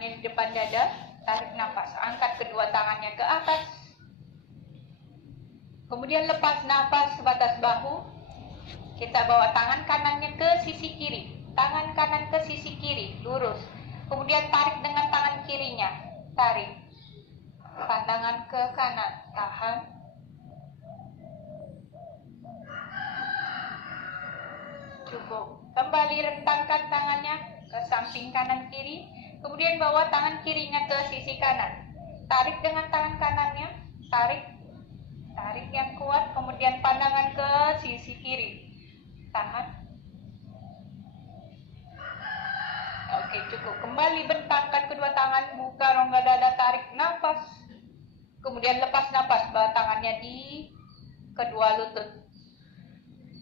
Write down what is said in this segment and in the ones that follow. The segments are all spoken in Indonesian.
tangannya di depan dada, tarik nafas, angkat kedua tangannya ke atas. Kemudian lepas nafas sebatas bahu. Kita bawa tangan kanannya ke sisi kiri, tangan kanan ke sisi kiri, lurus. Kemudian tarik dengan tangan kirinya, tarik. Pandangan ke kanan, tahan. Cukup. Kembali rentangkan tangannya ke samping kanan kiri. Kemudian bawa tangan kirinya ke sisi kanan. Tarik dengan tangan kanannya, tarik. Tarik yang kuat, kemudian pandangan ke sisi kiri. Tahan. Oke, cukup. Kembali bentangkan kedua tangan, buka rongga dada, tarik nafas. Kemudian lepas nafas, bawa tangannya di kedua lutut.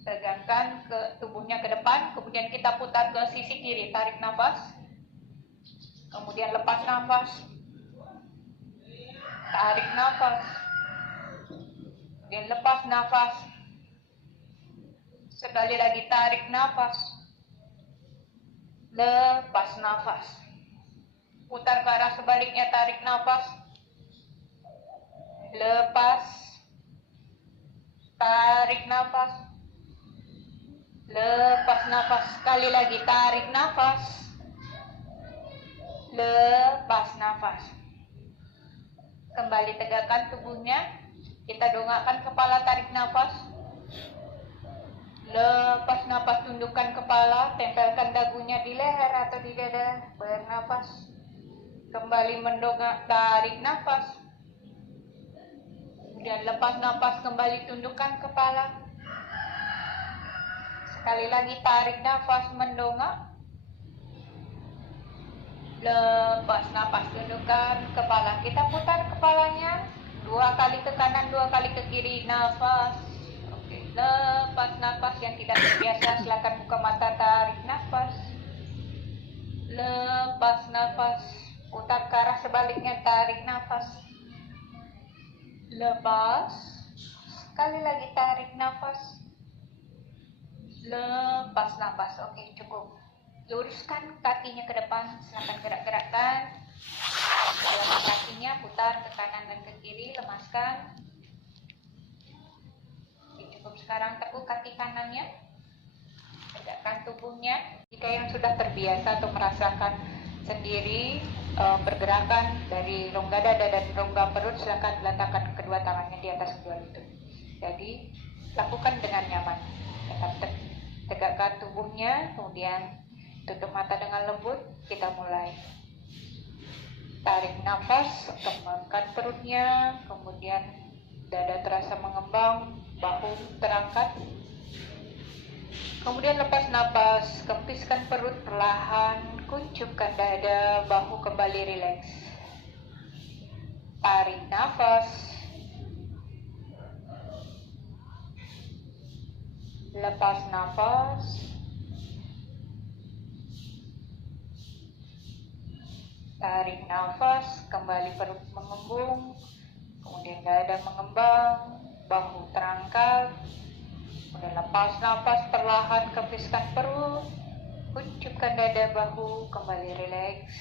Tegakkan ke tubuhnya ke depan, kemudian kita putar ke sisi kiri, tarik nafas. Kemudian lepas nafas. Tarik nafas. Kemudian lepas nafas. Sekali lagi tarik nafas. Lepas nafas. Putar ke arah sebaliknya, tarik nafas. Lepas. Tarik nafas. Lepas nafas. Sekali lagi tarik nafas. Lepas nafas. Kembali tegakkan tubuhnya. Kita dongakkan kepala, tarik nafas. Lepas nafas, tundukkan kepala, tempelkan dagunya di leher atau di dada. Bernafas. Kembali mendongak, tarik nafas. Kemudian lepas nafas, kembali tundukkan kepala. Sekali lagi tarik nafas, mendongak. Lepas nafas, tundukkan kepala. Kita putar kepalanya 2 kali ke kanan, 2 kali ke kiri. Nafas. Oke, lepas nafas. Yang tidak terbiasa silakan buka mata, tarik nafas. Lepas nafas. Putar ke arah sebaliknya, tarik nafas. Lepas. Sekali lagi tarik nafas. Lepas nafas. Oke, cukup. Luruskan kakinya ke depan, silakan gerak-gerakkan. Dalam kakinya putar ke kanan dan ke kiri, lemaskan. Oke, cukup. Sekarang tekuk kaki kanannya. Tegakkan tubuhnya. Jika yang sudah terbiasa atau merasakan sendiri pergerakan dari rongga dada dan rongga perut, silakan letakkan kedua tangannya di atas kedua lutut. Jadi lakukan dengan nyaman. Tetap tegakkan tubuhnya, kemudian tutup mata dengan lembut. Kita mulai. Tarik nafas, kembangkan perutnya, kemudian dada terasa mengembang, bahu terangkat. Kemudian lepas nafas, kempiskan perut perlahan, kuncupkan dada, bahu kembali rileks. Tarik nafas. Lepas nafas. Tarik nafas, kembali perut mengembung, kemudian dada mengembang, bahu terangkat. Kemudian lepas nafas perlahan, kempiskan perut, kuncupkan dada, bahu kembali rileks.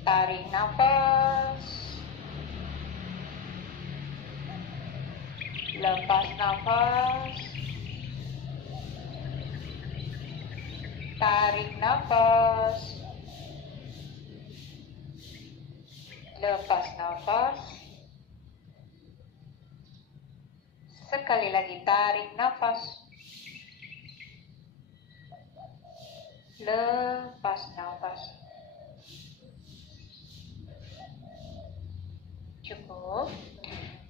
Tarik nafas. Lepas nafas. Tarik nafas. Lepas nafas. Sekali lagi tarik nafas. Lepas nafas. Cukup.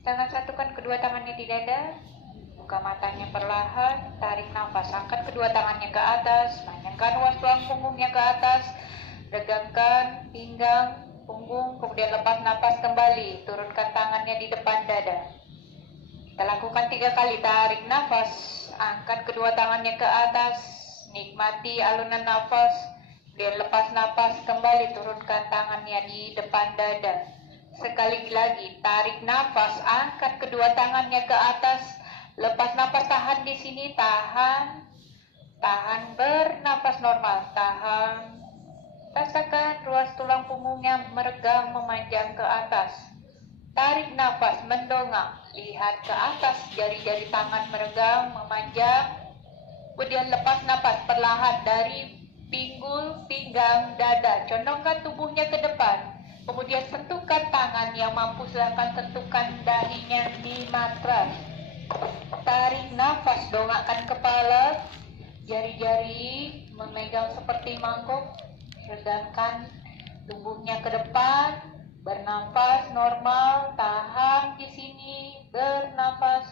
Tangan satukan kedua tangannya di dada. Buka matanya perlahan. Tarik nafas. Angkat kedua tangannya ke atas. Panjangkan ruas tulang punggungnya ke atas. Regangkan pinggang, punggung, kemudian lepas nafas kembali. Turunkan tangannya di depan dada. Kita lakukan 3 kali. Tarik nafas. Angkat kedua tangannya ke atas. Nikmati alunan nafas. Kemudian lepas nafas kembali. Turunkan tangannya di depan dada. Sekali lagi. Tarik nafas. Angkat kedua tangannya ke atas. Lepas nafas. Tahan di sini. Tahan. Tahan. Bernafas normal. Tahan. Rasakan ruas tulang punggung meregang memanjang ke atas. Tarik nafas, mendongak, lihat ke atas, jari-jari tangan meregang, memanjang. Kemudian lepas nafas perlahan dari pinggul, pinggang, dada. Condongkan tubuhnya ke depan. Kemudian sentuhkan tangan yang mampu, silakan sentuhkan dahinya di matras. Tarik nafas, dongakkan kepala, jari-jari memegang seperti mangkuk. Redamkan tubuhnya ke depan, bernafas normal, tahan di sini, bernafas,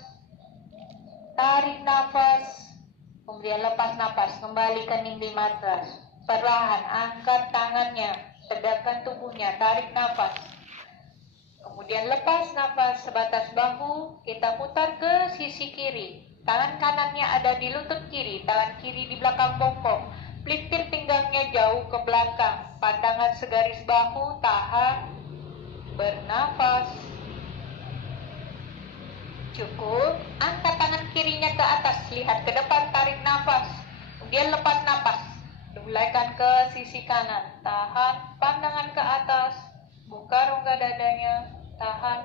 tarik nafas, kemudian lepas nafas, kembali kening di matras. Perlahan angkat tangannya, tegakkan tubuhnya, tarik nafas, kemudian lepas nafas sebatas bahu, kita putar ke sisi kiri. Tangan kanannya ada di lutut kiri, tangan kiri di belakang bokong. Pelintir pinggangnya jauh ke belakang, pandangan segaris bahu, tahan, bernafas. Cukup, angkat tangan kirinya ke atas, lihat ke depan, tarik nafas, kemudian lepas nafas. Mulaikan ke sisi kanan, tahan, pandangan ke atas, buka rongga dadanya, tahan.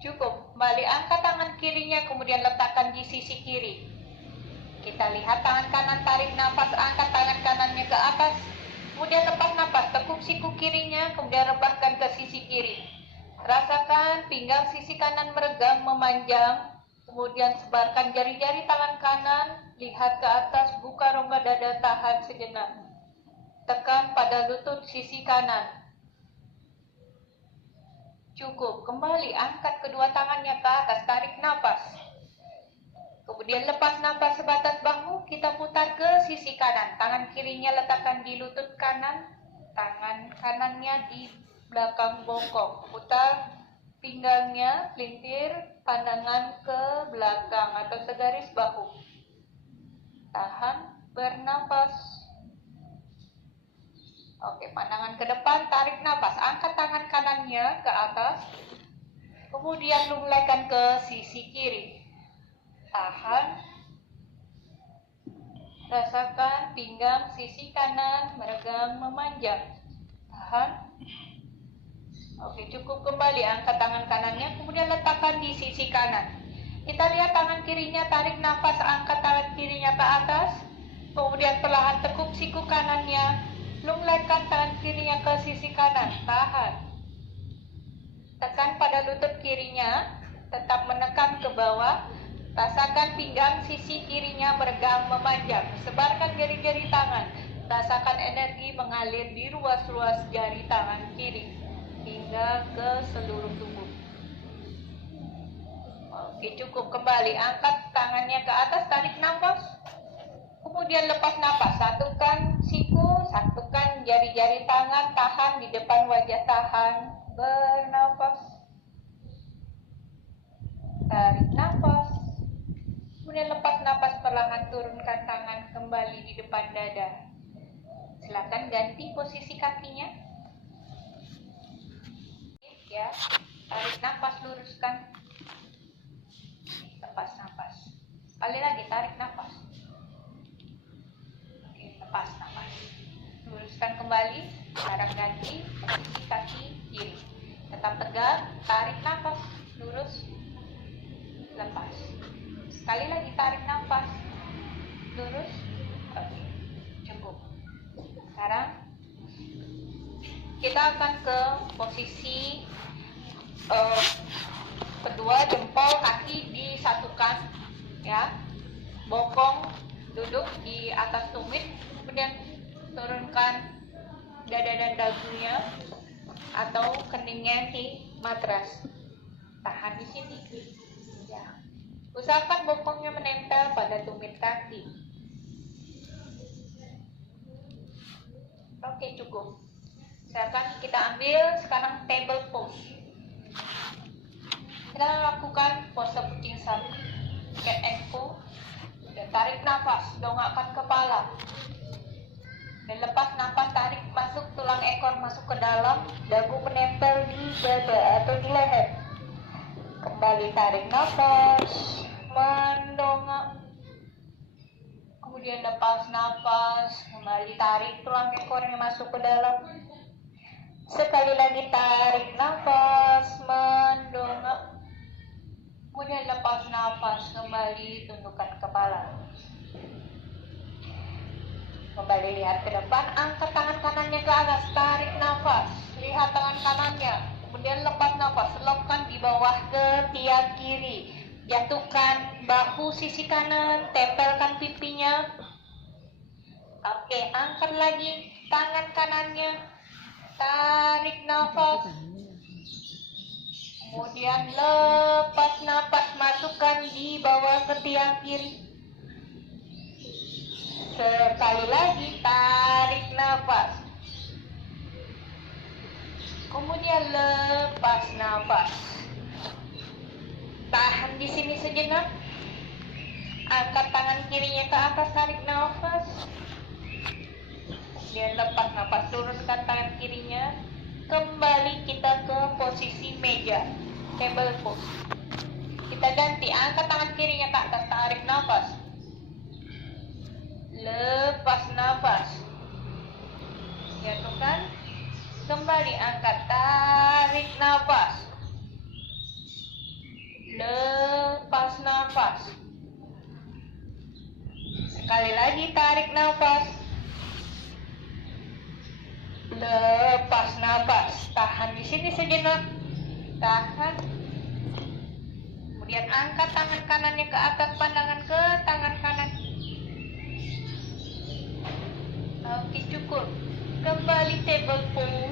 Cukup, kembali angkat tangan kirinya, kemudian letakkan di sisi kiri. Kita lihat tangan kanan, tarik nafas, angkat tangan kanannya ke atas, kemudian lepas nafas, tekuk siku kirinya, kemudian rebahkan ke sisi kiri. Rasakan pinggang sisi kanan meregang, memanjang, kemudian sebarkan jari-jari tangan kanan, lihat ke atas, buka rongga dada, tahan sejenak. Tekan pada lutut sisi kanan. Cukup, kembali angkat kedua tangannya ke atas, tarik nafas. Kemudian lepas nafas sebatas bahu, kita putar ke sisi kanan. Tangan kirinya letakkan di lutut kanan, tangan kanannya di belakang bokong. Putar pinggangnya, pelintir, pandangan ke belakang atau segaris bahu. Tahan, bernafas. Oke, pandangan ke depan, tarik nafas. Angkat tangan kanannya ke atas, kemudian lunglaikan ke sisi kiri. Tahan, rasakan pinggang sisi kanan meregang, memanjang. Tahan. Oke, cukup, kembali angkat tangan kanannya, kemudian letakkan di sisi kanan. Kita lihat tangan kirinya, tarik nafas, angkat tangan kirinya ke atas, kemudian perlahan tekuk siku kanannya, lunglaikan tangan kirinya ke sisi kanan, tahan. Tekan pada lutut kirinya, tetap menekan ke bawah. Rasakan pinggang sisi kirinya meregang, memanjang. Sebarkan jari-jari tangan. Rasakan energi mengalir di ruas-ruas jari tangan kiri hingga ke seluruh tubuh. Oke, cukup, kembali angkat tangannya ke atas, tarik nafas, kemudian lepas nafas. Satukan siku, satukan jari-jari tangan, tahan di depan wajah, tahan, bernafas, tarik nafas. Kemudian lepas nafas, perlahan turunkan tangan kembali di depan dada. Silakan ganti posisi kakinya. Ya, tarik nafas, luruskan. Lepas nafas. Sekali lagi, tarik nafas. Oke, lepas nafas. Luruskan kembali. Sekarang ganti posisi kaki kiri. Tetap tegak, tarik nafas, lurus, lepas. Sekali lagi, tarik nafas, lurus. Oke, cukup. Sekarang kita akan ke posisi kedua, jempol kaki disatukan, ya. Bokong duduk di atas tumit, kemudian turunkan dada dan dagunya atau keningnya di matras. Tahan di sini. Ya. Usahakan bokongnya menempel pada tumit kaki. Oke, cukup. Silakan kita ambil sekarang table pose. Kita lakukan pose kucing salju, cat and paw. Dan tarik nafas, dongakkan kepala. Dan lepas nafas, tarik masuk tulang ekor masuk ke dalam, dagu menempel di dada atau di leher. Kembali tarik nafas, mendongak. Kemudian lepas nafas, Kembali tarik tulang ekornya masuk ke dalam. Sekali lagi tarik nafas, mendongak. Kemudian lepas nafas, kembali tundukkan kepala. Kembali lihat ke depan, angkat tangan kanannya ke atas, tarik nafas. Lihat tangan kanannya, kemudian lepas nafas, lepas di bawah ketiak kiri. Jatuhkan bahu sisi kanan, tempelkan pipinya. Oke, angkat lagi tangan kanannya, tarik nafas. Kemudian lepas nafas, masukkan di bawah ketiak kiri. Sekali lagi tarik nafas. Kemudian lepas nafas. Tahan di sini sejenak. Angkat tangan kirinya ke atas, tarik nafas. Kemudian lepas nafas, turunkan tangan kirinya. Kembali kita ke posisi meja, table pose. Kita ganti, angkat tangan kirinya ke atas, tarik nafas. Lepas nafas. Jatuhkan. Kembali angkat, tarik nafas. Lepas nafas. Sekali lagi tarik nafas. Lepas nafas. Tahan di sini sejenak. Tahan. Kemudian angkat tangan kanannya ke atas, pandangan ke tangan kanan. Oke, cukup. Kembali table pose.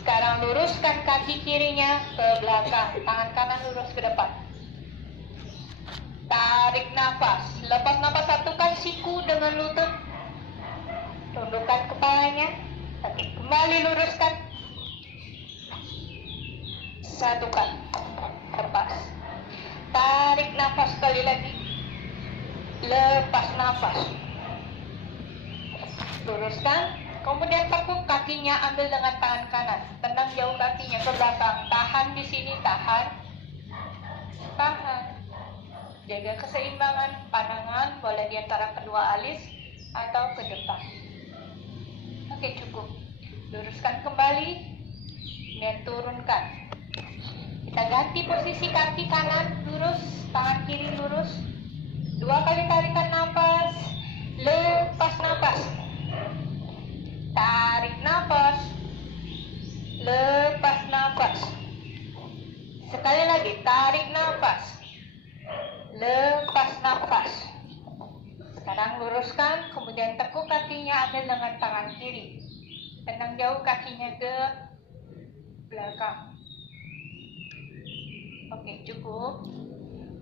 Sekarang luruskan kaki kirinya ke belakang, tangan kanan lurus ke depan. Tarik nafas. Lepas nafas, satukan siku dengan lutut. Tundukkan kepalanya. Oke, kembali luruskan. Satukan. Lepas. Tarik nafas sekali lagi. Lepas nafas. Luruskan. Kemudian tekuk kakinya, ambil dengan tangan kanan. Tendang jauh kakinya ke belakang. Tahan di sini, tahan. Tahan. Jaga keseimbangan. Pandangan boleh di antara kedua alis atau ke depan. Oke, cukup. Luruskan kembali. Dan turunkan. Kita ganti posisi, kaki kanan lurus, tangan kiri lurus. 2 kali tarikan nafas. Lepas nafas. Tarik nafas. Lepas nafas. Sekali lagi, tarik nafas. Lepas nafas. Sekarang luruskan, kemudian tekuk kakinya, ambil dengan tangan kiri. Tendang jauh kakinya ke belakang. Oke, cukup.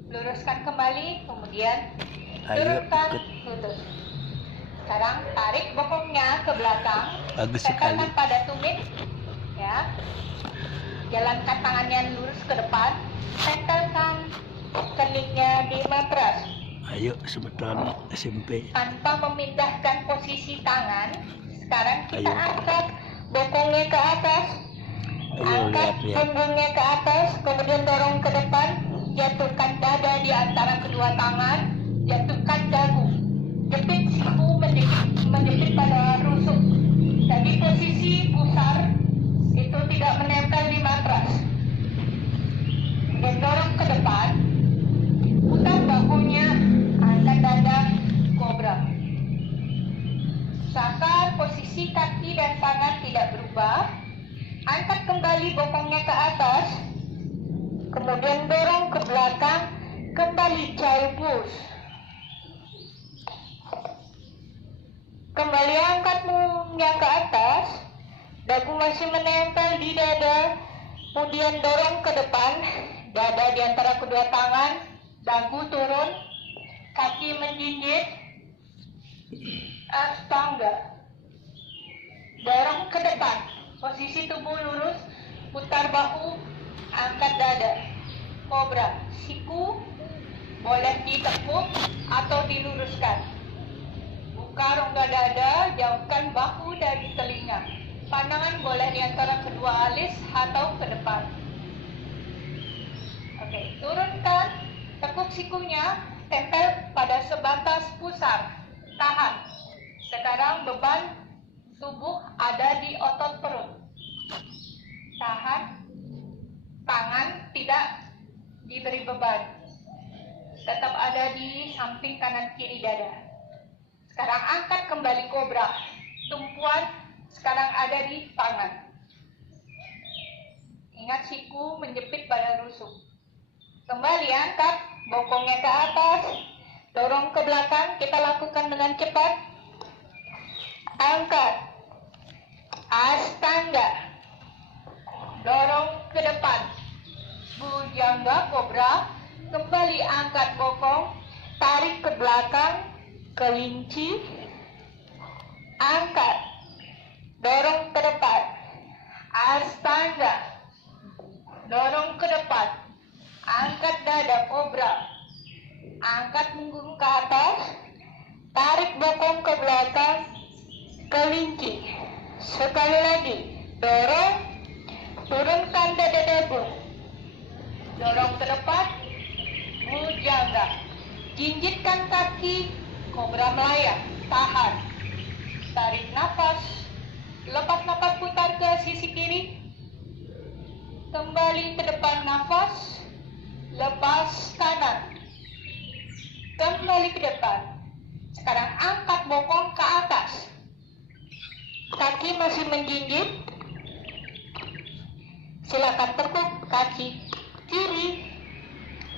Luruskan kembali, kemudian turunkan lutut. Sekarang tarik bokongnya ke belakang. Bagus sekali. Tekankan pada tumit. Ya. Jalankan tangannya lurus ke depan. Tempelkan keningnya di matras. Ayo, semeton SMP. Tanpa memindahkan posisi tangan. Sekarang kita Ayo. angkat bokongnya ke atas. Ayo, Angkat lihat. punggungnya ke atas, kemudian dorong ke depan. Jatuhkan dada di antara kedua tangan. Jatuhkan dagu. Jepit siku, menjepit pada rusuk. Jadi posisi pusar itu tidak menempel di matras. Dan dorong ke depan. Putar bahunya, angkat dada, kobra. Usahakan posisi kaki dan tangan tidak berubah. Angkat kembali bokongnya ke atas. Kemudian dorong ke belakang. Kembali child pose. Kembali angkat punggungnya ke atas. Dagu masih menempel di dada. Kemudian dorong ke depan. Dada di antara kedua tangan. Dagu turun. Kaki menjinjit. Astanga. Dorong ke depan. Posisi tubuh lurus. Putar bahu. Angkat dada. Kobra. Siku boleh ditekuk atau diluruskan. Buka rongga dada. Jauhkan bahu dari telinga. Pandangan boleh di antara kedua alis atau ke depan. Oke, turunkan. Tekuk sikunya. Tempel pada sebatas pusar. tahan. Sekarang beban tubuh ada di otot perut. Tahan. Tangan tidak diberi beban. Tetap ada di samping kanan kiri dada. Sekarang angkat kembali kobra. Tumpuan sekarang ada di tangan. Ingat siku menjepit pada rusuk. Kembali angkat bokongnya ke atas. Dorong ke belakang. Kita lakukan dengan cepat. Angkat. Astanga. Dorong ke depan. Bujangga kobra. Kembali angkat bokong. Tarik ke belakang. Kelinci. Angkat. Dorong ke depan. Astanga. Dorong ke depan. Angkat dada kobra. Angkat punggung ke atas. Tarik bokong ke belakang. Kelinci. Sekali lagi. Dorong. Turunkan dada dagu. Dorong ke depan. Bujangga. Jinjitkan kaki. Kobra melayang. Tahan. Tarik nafas. Lepas nafas, putar ke sisi kiri. Kembali ke depan nafas. Lepas kanan. Kembali ke depan. Sekarang angkat bokong ke atas. Kaki masih menjinjit. Silakan tekuk kaki kiri,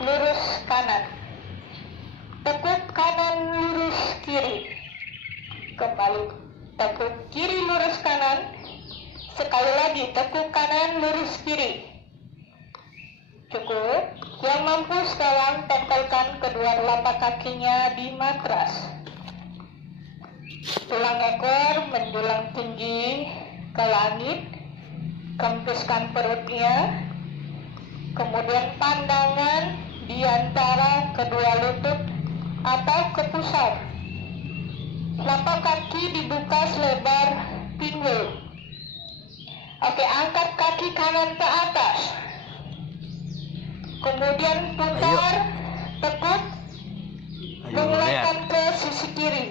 lurus kanan. Tekuk kanan, lurus kiri. Kembali tekuk kiri, lurus kanan. Sekali lagi tekuk kanan, lurus kiri. Cukup. Yang mampu sekarang tempelkan kedua telapak kakinya di matras. Tulang ekor menjulang tinggi ke langit. Kempiskan perutnya. Kemudian pandangan di antara kedua lutut atau ke pusar. Telapak kaki dibuka selebar pinggul. Oke, angkat kaki kanan ke atas. Kemudian putar, tekuk, mengelakkan ke sisi kiri.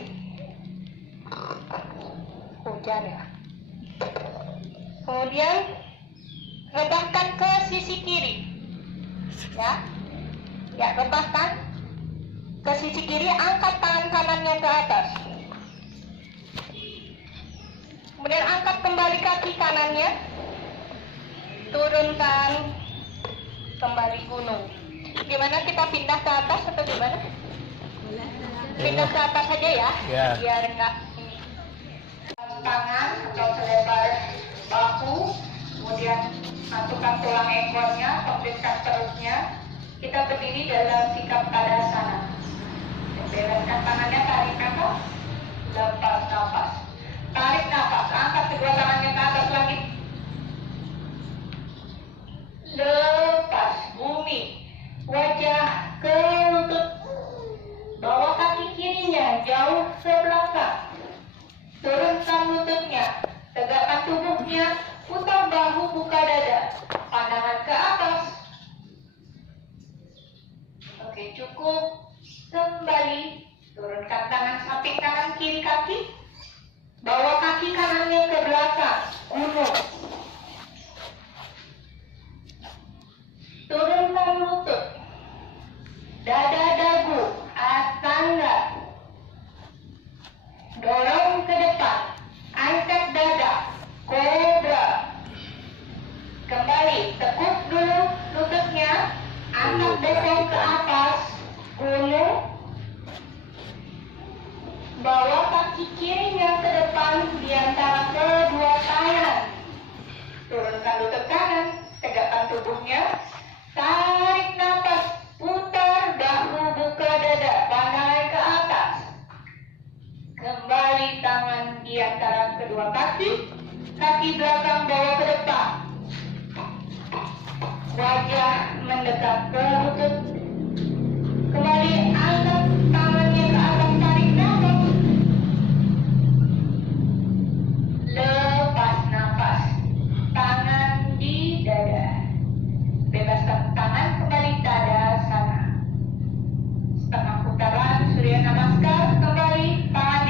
Hujan ya. Kemudian rebahkan ke sisi kiri. Ya, rebahkan ke sisi kiri. Angkat tangan kanannya ke atas. Kemudian angkat kembali kaki kanannya. Turunkan kembali gunung. Gimana, kita pindah ke atas atau gimana? Pindah ke atas saja ya, biar enggak ini. Tangan atau selebar bahu, kemudian masukkan tulang ekornya, kempiskan perutnya. Kita berdiri dalam sikap tadasana. Bereskan tangannya, tarik nafas, lepas nafas. Tarik nafas, angkat kedua tangannya ke atas lagi. Lepas bumi, wajah ke lutut. Bawa kaki kirinya jauh ke belakang. Turunkan lututnya, tegakkan tubuhnya, putar bahu, buka dada. Pandangan ke atas. Oke, cukup. Kembali, turunkan tangan samping kanan kiri kaki. Bawa kaki kanannya ke belakang, gunung. Turunkan lutut, dada dagu, astanga. Dorong ke depan, angkat dada, kobra. Kembali, tekuk dulu lututnya, angkat bokong ke atas, gunung. Bawa kaki kirinya ke depan di antara kedua tangan. Turunkan lutut kanan, tegakkan tubuhnya. Tarik nafas, putar bahu, buka dada, pandangan ke atas. Kembali tangan di antara kedua kaki. Kaki belakang bawa ke depan. Wajah mendekat ke lutut. Kembali angkat tangannya ke atas, tarik nafas. Lepas nafas. Tangan di dada. Bebaskan tangan, kembali tadasana. Setengah putaran Surya Namaskar, kembali tangan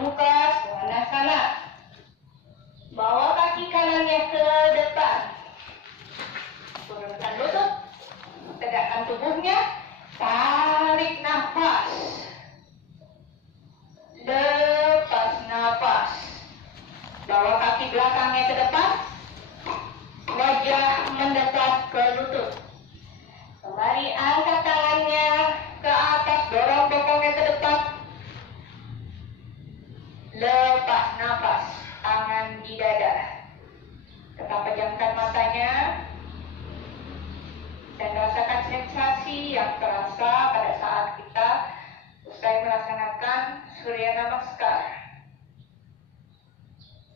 muka sana. Bawa kaki kanannya ke depan. Turunkan lutut. Tegakkan tubuhnya. Tarik nafas. Lepas nafas. Bawa kaki belakangnya ke depan. Wajah mendekat ke lutut. Kembali angkat tangannya ke atas, dorong bokongnya ke depan. Lepas nafas, tangan di dada. Tetap pejamkan matanya dan rasakan sensasi yang terasa pada saat kita usai melaksanakan Surya Namaskar.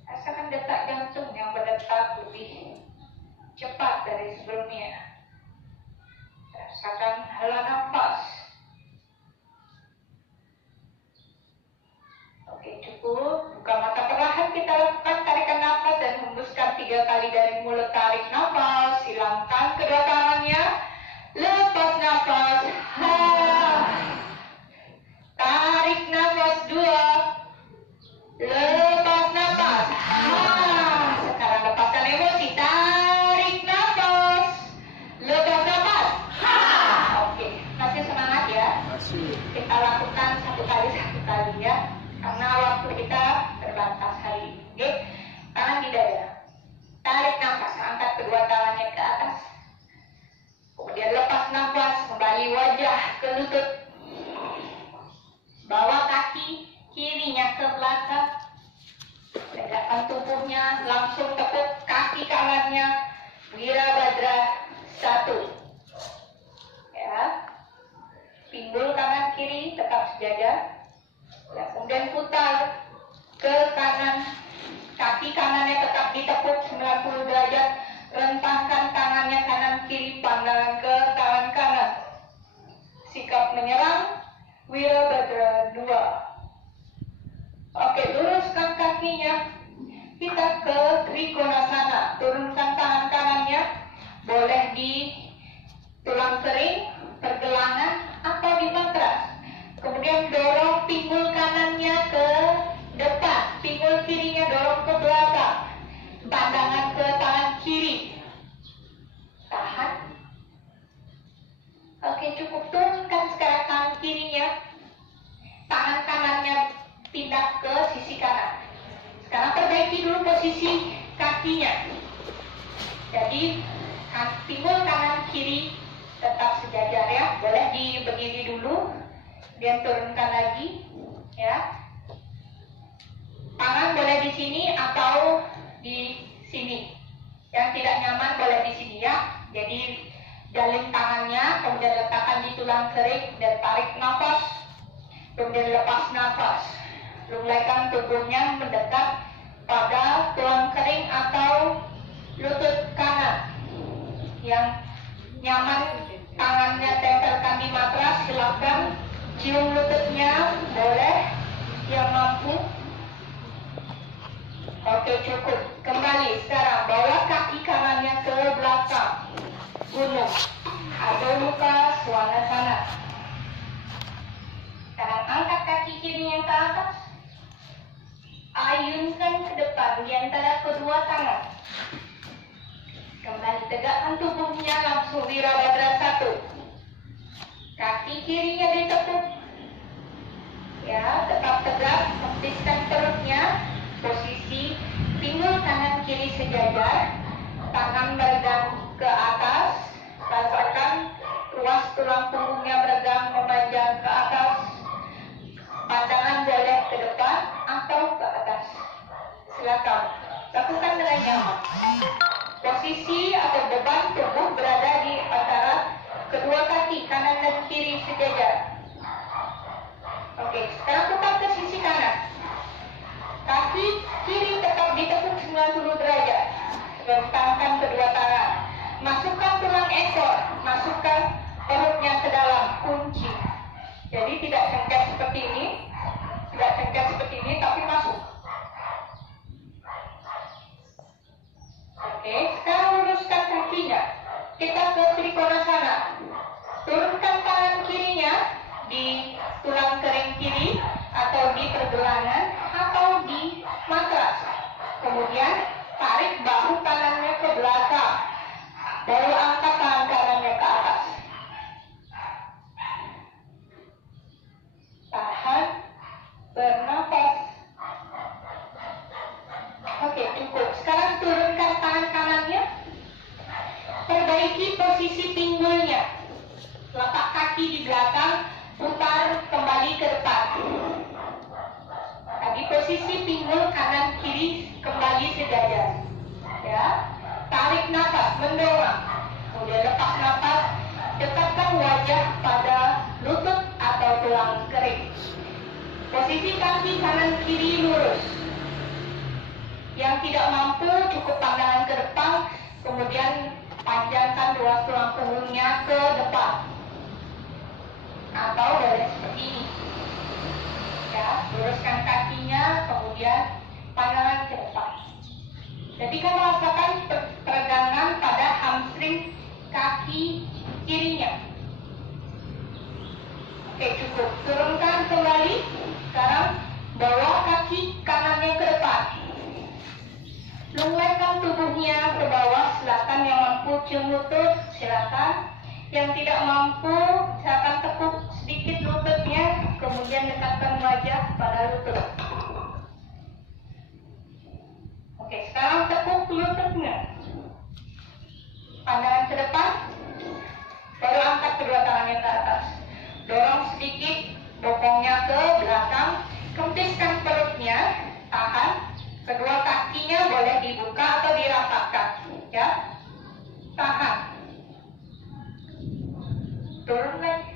Rasakan detak jantung yang berdetak lebih cepat dari sebelumnya. Rasakan hela nafas. Oke, cukup. Buka mata perlahan, kita lakukan tarikan nafas dan hembuskan 3 kali dari mulut. Tarik nafas, silangkan kedua tangannya. Lepas nafas. Tarik nafas 2. Lepas nafas. Sekarang lepaskan emosi. Tarik nafas. Lepas nafas. Oke, masih semangat ya? Masih. Kita lakukan satu kali ya, karena waktu kita terbatas hari ini. Oke, tangan di dada. Tarik nafas, angkat kedua tangannya ke atas. Kemudian lepas nafas, kembali wajah ke lutut. Bawa kaki kirinya ke belakang. Tegakkan tubuhnya, langsung tepuk kaki kanannya. Wirabadra 1. Ya. Pinggul kanan kiri tetap sejajar. Ya, kemudian putar ke kanan. Kaki kanannya tetap ditepuk 90 derajat. Rentangkan tangannya kanan kiri, pandangan ke tangan kanan. Sikap menyerang. Wirabadra 2. Oke, luruskan kakinya. Kita ke Trikonasana. Turunkan tangan kanannya. Boleh di tulang kering, pergelangan, atau di matras. Kemudian dorong pinggul kanannya ke depan. Pinggul kirinya dorong ke belakang. Pandangan ke tangan kiri. Tahan. Oke, cukup. Turunkan sekarang tangan kirinya. Tangan kanannya pindah ke sisi kanan. Sekarang perbaiki dulu posisi kakinya. Jadi pinggul kanan kiri tetap sejajar ya. Boleh berdiri dulu, dan turunkan lagi ya. Tangan boleh di sini atau di sini. Yang tidak nyaman boleh di sini ya. Jadi jalin tangannya, kemudian letakkan di tulang kering dan tarik nafas. Kemudian lepas nafas. Lulaikan tubuhnya mendekat pada tulang kering atau lutut kanan. Yang nyaman tangannya tempelkan di matras, silakan. Cium lututnya, boleh. Yang mampu. Oke, cukup. Kembali sekarang, bawa kaki kanannya ke belakang. Gunung. Atau muka Svanasana. Sekarang angkat kaki kirinya ke atas. Ayunkan ke depan di antara kedua tangan. Kembali tegakkan tubuhnya, langsung Wirabadra 1. Kaki kirinya ditepuk. Ya, tetap tegak, hembuskan perutnya. Posisi pinggul kanan kiri sejajar. Tangan meregang ke atas. Rasakan ruas tulang punggungnya meregang memanjang ke atas. Pandangan boleh ke depan atau ke atas. Silakan lakukan dengan nyaman. Posisi atau beban tubuh berada di antara kedua kaki kanan dan kiri sejajar. Oke, sekarang putar ke sisi kanan. Kaki kiri tetap ditekuk 90 derajat. Rentangkan kedua tangan. Masukkan tulang ekor, masukkan perutnya ke dalam, kunci. Jadi tidak cengkeh seperti ini, tapi masuk. Oke, sekarang luruskan kakinya. Kita ke Trikonasana. Turunkan tangan kirinya di tulang kering kiri atau di pergelangan Kemudian tarik bahu kanannya ke belakang. Baru angkat tangan kanannya ke atas. Tahan, bernafas. Oke, cukup. Sekarang turunkan tangan kanannya. Perbaiki posisi pinggulnya. Letak kaki di belakang, putar kembali ke depan. Tadi posisi pinggul kanan kiri kembali sejajar. Ya, tarik nafas, mendorong. Kemudian lepas nafas, dekatkan wajah pada lutut atau tulang kering. Posisi kaki kanan kiri lurus. Yang tidak mampu cukup pandangan ke depan, kemudian panjangkan ruas tulang punggungnya ke depan. Atau dari seperti ini. Ya, luruskan kakinya, kemudian pandangan ke depan. Jadi kamu rasakan peregangan pada hamstring kaki kirinya. Oke, cukup. Turunkan kembali. Sekarang bawa kaki kanannya ke depan. Lunglaikan tubuhnya ke bawah. Silakan yang mampu cium lutut, silakan. Yang tidak mampu, silakan tekuk sedikit lututnya, kemudian dekatkan wajah pada lutut. Oke, sekarang tekuk lututnya. Pandangan ke depan, baru angkat kedua tangannya ke atas. Dorong sedikit bokongnya ke belakang, kempiskan perutnya, tahan. Kedua kakinya boleh dibuka atau dirapatkan, ya. Tahan. Turun lagi.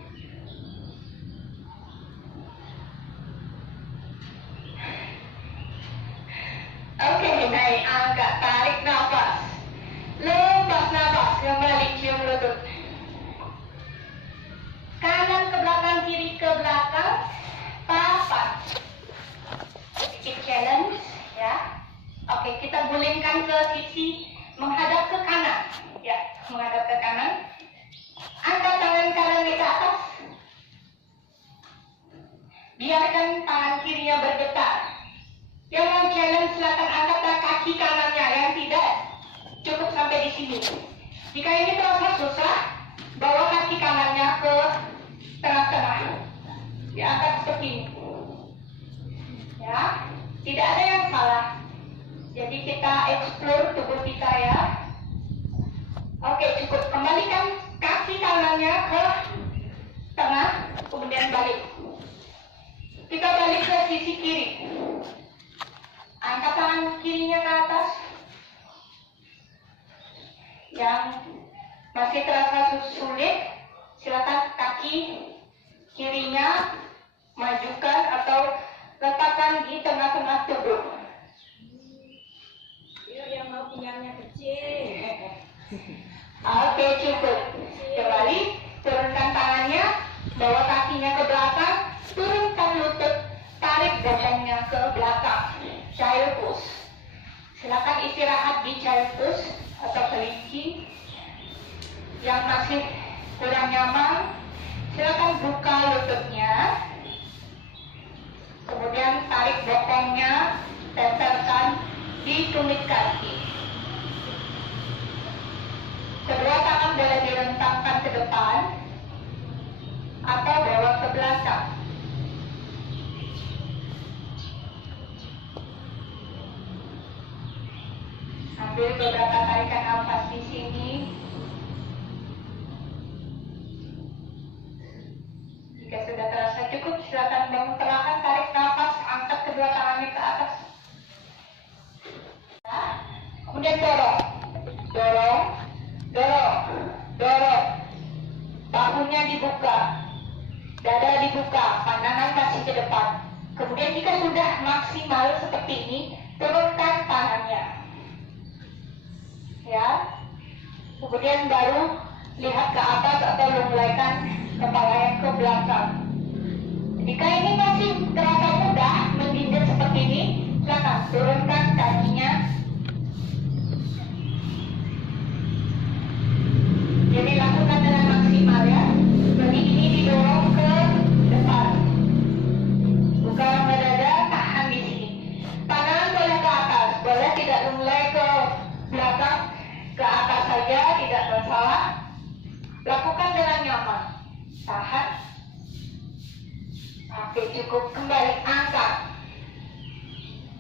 Oke, naik, angkat, tarik nafas. Lepas nafas, kembali cium lutut. Kanan ke belakang, kiri ke belakang, papat. Sedikit challenge, ya. Oke, kita gulingkan ke sisi menghadap ke kanan, ya, menghadap ke kanan. Angkat tangan kanan ke atas. Biarkan tangan kirinya bergetar. Yang mau challenge silakan angkat kaki kanannya, yang tidak cukup sampai di sini. Jika ini terasa susah, bawa kaki kanannya ke tengah-tengah. Diangkat seperti ini. Ya, tidak ada yang salah. Jadi kita explore tubuh kita, ya. Oke, cukup. Kembalikan kaki kanannya ke tengah, kemudian balik. Kita balik ke sisi kiri. Angkat tangan kirinya ke atas. Yang masih terasa sulit, silakan kaki kirinya majukan atau letakkan di tengah-tengah tubuh. Yuk yang mau pinggangnya kecil. Oke, cukup. Kembali, turunkan tangannya, bawa kakinya ke belakang, turunkan lutut, tarik bokongnya ke belakang. Child pose. Silakan istirahat di child pose atau kelinci. Yang masih kurang nyaman, silakan buka lututnya. Kemudian tarik bokongnya, tempelkan di tumit kaki. Kedua tangan boleh direntangkan ke depan atau bawa ke belakang. Ambil beberapa tarikan nafas di sini. Jika sudah terasa cukup, silakan bangun perlahan, tarik nafas, angkat kedua tangannya ke atas. Nah, kemudian dorong, dorong, dorong, dorong. Bahunya dibuka, dada dibuka, pandangan kasih ke depan. Kemudian jika sudah maksimal seperti ini, turunkan tangannya. Ya, kemudian baru lihat ke atas atau lunglaikan kepalanya ke belakang. Jika ini masih terasa mudah mendinding seperti ini, silakan turunkan kakinya. Jadi lakukan dengan maksimal, ya. Jadi ini didorong ke depan. Buka dada, tahan di sini. Pandangan boleh ke atas, boleh tidak nyaman. Tahan. Oke, cukup. Kembali angkat.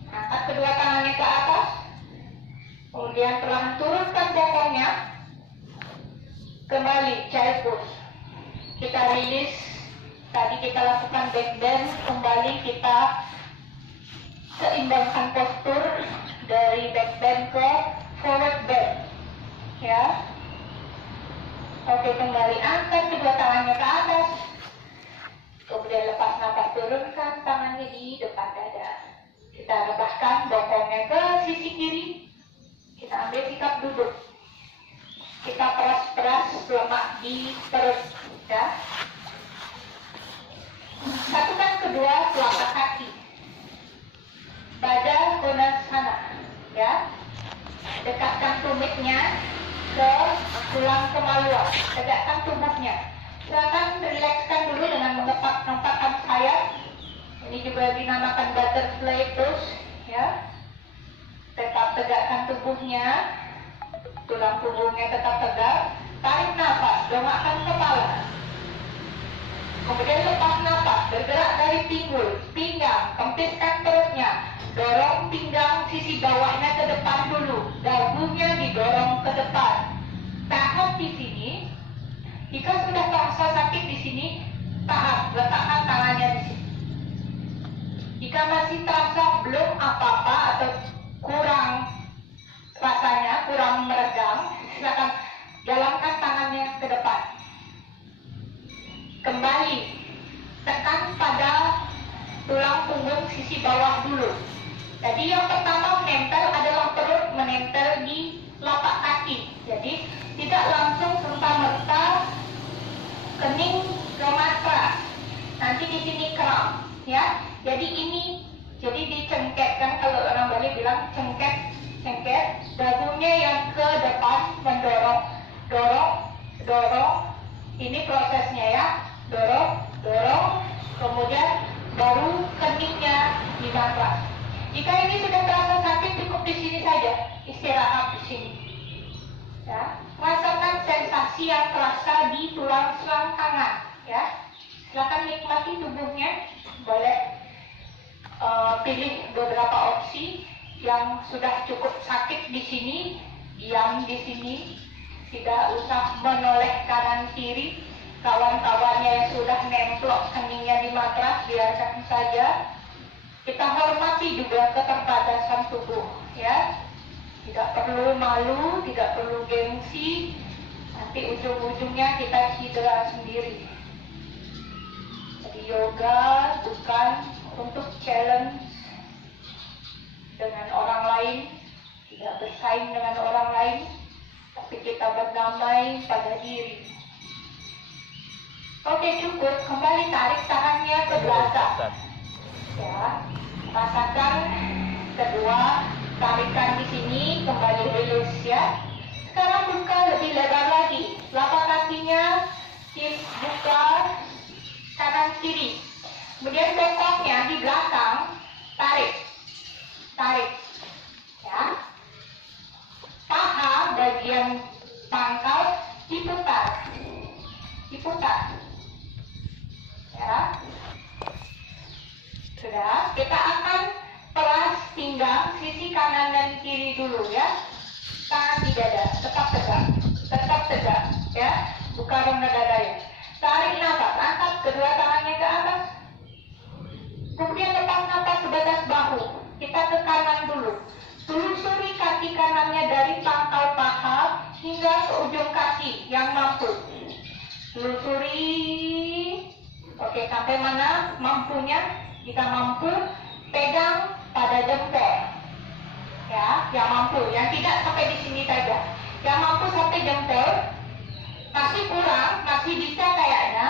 Angkat kedua tangannya ke atas. Kemudian perlahan turunkan bokongnya. Kembali child pose. Kita rilis. Tadi kita lakukan back bend. Kembali kita seimbangkan postur dari back bend ke forward bend. Ya. Oke, kembali angkat kedua tangannya ke atas. Kemudian lepas napas, turunkan tangannya di depan dada. Kita rebahkan bokongnya ke sisi kiri. Kita ambil sikap duduk. Kita peras-peras lemak di perut. Ya. Satukan kedua telapak kaki. Badan konasana. Ya. Dekatkan tumitnya ke tulang kemaluan. Tegakkan tubuhnya. Silakan rilekskan dulu dengan mengepakkan sayap. Ini juga dinamakan butterfly pose, ya. Tetap tegakkan tubuhnya, tulang punggungnya tetap tegak. Tarik nafas, dongakkan kepala. Kemudian lepas nafas, bergerak dari pinggul, pinggang, kempiskan perutnya. Dorong pinggang sisi bawahnya ke depan dulu, dagunya didorong ke depan. Tahan di sini. Jika sudah terasa sakit di sini, tahan, letakkan tangannya di sini. Jika masih terasa belum apa-apa atau kurang rasanya, kurang meregang, silakan jalankan tangannya ke depan. Kembali, tekan pada tulang punggung sisi bawah dulu. Jadi yang pertama menempel adalah perut menempel di telapak kaki. Jadi tidak langsung serta-merta kening ke matras. Nanti di sini kram, ya. Jadi ini, jadi dicengketkan, kalau orang Bali bilang cengket. Dagunya yang ke depan mendorong, dorong. Ini prosesnya ya. Dorong, kemudian baru keningnya di matras. Jika ini sudah terasa sakit, cukup di sini saja, istirahat di sini. Ya, rasakan sensasi yang terasa di tulang selangkangan. Ya, silakan nikmati tubuhnya. Boleh pilih beberapa opsi. Yang sudah cukup sakit di sini, diam di sini, tidak usah menoleh kanan kiri. Kawan-kawannya yang sudah nemplok keningnya di matras, biarkan saja. Kita hormati juga keterbatasan tubuh, ya. Tidak perlu malu, tidak perlu gengsi. Nanti ujung-ujungnya kita cedera sendiri. Jadi yoga bukan untuk challenge dengan orang lain, tidak bersaing dengan orang lain, tapi kita berdamai pada diri. Oke, cukup. Kembali tarik tangannya ke belakang. Ya, rasakan kedua, tarikan di sini, kembali rilis ya. Sekarang buka lebih lebar lagi, telapak kakinya dibuka kanan kiri. Kemudian bokongnya di belakang, tarik, ya. Paha bagian pangkal diputar, ya. Sudah, kita akan peras pinggang sisi kanan dan kiri dulu ya. Tangan di dada, tetap tegak, ya. Buka rongga dada ya. Tarik nafas, angkat kedua tangannya ke atas. Kemudian lepas nafas sebatas bahu. Kita ke kanan dulu. Telusuri kaki kanannya dari pangkal paha hingga ke ujung kaki yang mampu. Telusuri. Oke, sampai mana mampunya? Jika mampu, pegang pada jempol. Ya, yang mampu. Yang tidak sampai di sini saja. Yang mampu sampai jempol. Masih kurang, masih bisa kayaknya.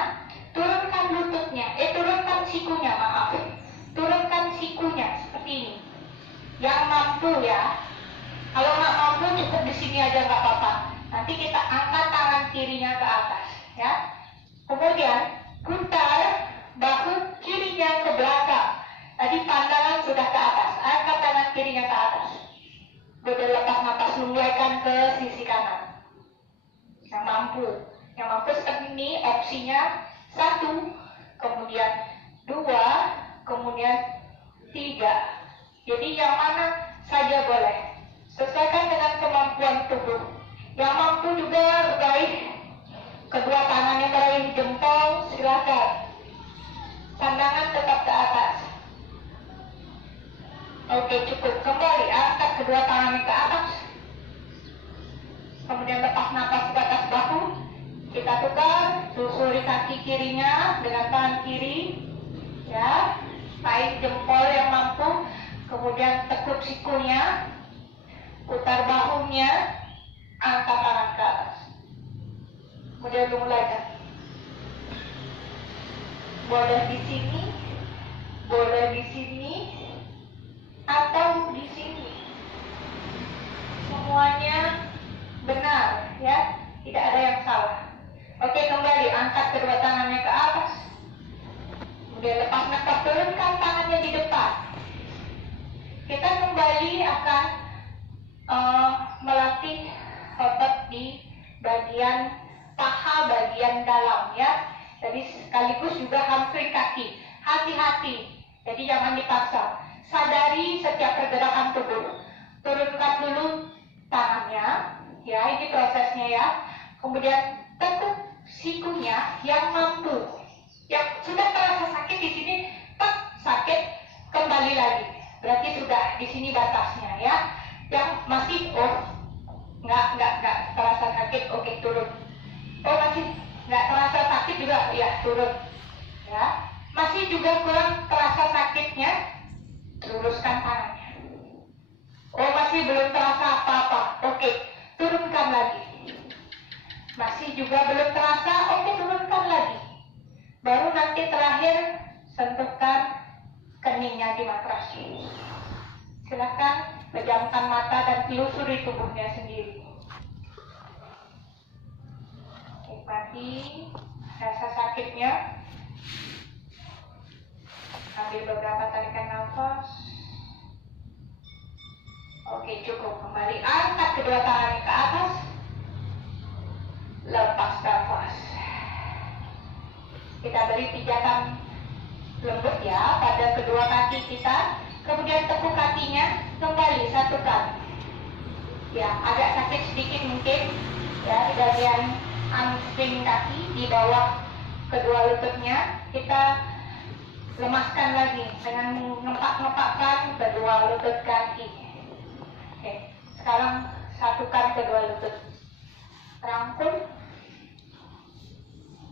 Turunkan lututnya. Turunkan sikunya, maaf. Turunkan sikunya seperti ini. Yang mampu ya. Kalau nggak mampu cukup di sini aja nggak apa-apa. Nanti kita angkat tangan kirinya ke atas, ya. Kemudian putar bahu kirinya ke belakang. Tadi pandangan sudah ke atas. Angkat tangan kirinya ke atas. Kemudian lepas napas, lungaikan ke sisi kanan. Yang mampu. Yang mampu seperti ini opsinya 1, kemudian 2, kemudian 3. Jadi yang mana saja boleh. Sesuaikan dengan kemampuan tubuh. Yang mampu juga baik kedua tangannya meraih jempol, silakan. Pandangan tetap ke atas. Oke, cukup. Kembali angkat kedua tangannya ke atas. Kemudian lepas napas ke atas bahu. Kita tukar, susuri kaki kirinya dengan tangan kiri. Ya, raih jempol yang mampu. Kemudian tekuk sikunya, putar bahunya, angkat tangan ke atas. Kemudian mulai. Boleh di sini, boleh di sini, atau di sini. Semuanya benar, ya, tidak ada yang salah. Oke, kembali angkat kedua tangannya ke atas. Kemudian lepas napas, turunkan tangannya di depan. Kita kembali akan melatih otot di bagian paha bagian dalam, ya. Jadi sekaligus juga hamstring kaki. Hati-hati. Jadi jangan dipaksa. Sadari setiap pergerakan tubuh. Turunkan dulu tangannya, ya, ini prosesnya, ya. Kemudian tekuk sikunya yang mampu. Yang sudah terasa sakit di sini, sakit, kembali lagi. Berarti sudah di sini batasnya, ya. Yang masih nggak terasa sakit, oke, turun. Masih nggak terasa sakit juga, ya, turun. Ya, masih juga kurang terasa sakitnya, luruskan tangannya. Masih belum terasa apa-apa, oke, turunkan lagi. Masih juga belum terasa, oke, turunkan lagi. Baru nanti terakhir sentuhkan keningnya di matras. Silakan pejamkan mata dan telusuri tubuhnya sendiri. Nikmati rasa sakitnya. Ambil beberapa tarikan nafas. Oke, cukup. Kembali angkat kedua tangan ke atas. Lepas nafas. Kita beri pijatan lembut, ya, pada kedua kaki kita. Kemudian tekuk kakinya, kembali satukan. Ya, agak sakit sedikit mungkin, ya, di bagian hamstring kaki di bawah kedua lututnya. Kita lemaskan lagi dengan mengepak-ngepakkan kedua lutut kaki. Oke, sekarang satukan kedua lutut. Rangkum.